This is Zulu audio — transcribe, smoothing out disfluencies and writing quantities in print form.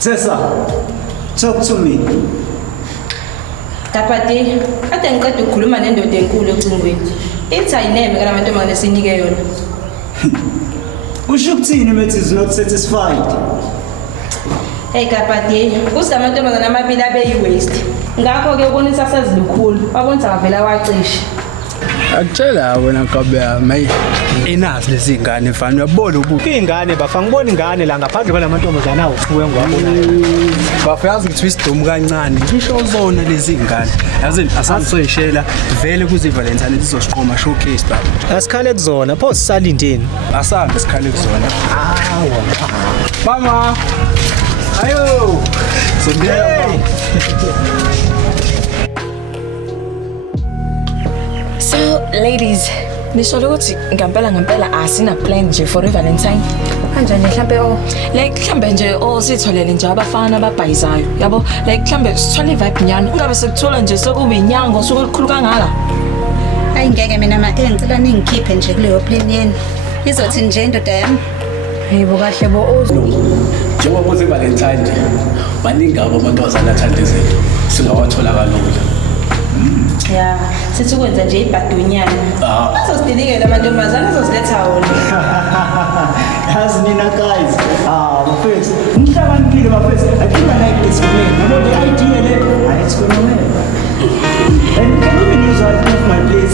Tessa, talk to me. Kapati, ade ngiqeda ukukhuluma nendoda enkulu ecingweni. Ithi ayineme kana amantombazane esinike yona. Usho ukuthini methi is not satisfied? Hey Kapati, usamantombazane amabili abeyi-waste. Ngakho ke ubonisa sezilukhulu, wabonisa avela wacisha. Akutshela wena Nkabela mayi inazi lezi ngane mfana uyabona ubuke ingane bafa ngibona ingane la ngaphandle kwalamantombazana awuthuwe ngwabona bafayazi ukuthi isidum kancane ngisho zona lezi ngane yazi asangisoyishela vele kuzi Valentine lizosiqoma showcase baba asikhale kuzona pho sisalindeni asambe sikhale kuzona hawo mama ayo sondela So ladies, nisho ukuthi ngempela asina plan nje for Valentine. Kanjani mhlambe Like mhlambe nje sitholele nje abafana ababhayizayo. Yabo, like mhlambe sithole vibe nyani. Kungabe sekuthola nje sokuba inyango sokulikhulu kangaka. Ayingeke mina ngicela ningikhiphe nje kuleyo plan yeni. Izothi nje indoda yami. Hayibo kahle bo njengoba kuze Valentine nje baningi abamantombazana athanda izinto singawathola kalula. ya sithi ukwenza nje ibhadunyana azosididikela amantombazane azoziletha wona. Yazi nina guys, bafethu umhlakaniphile bafethu. I think I like this plan. Yabo the idea le, it's gonna work. And can we use one of my plays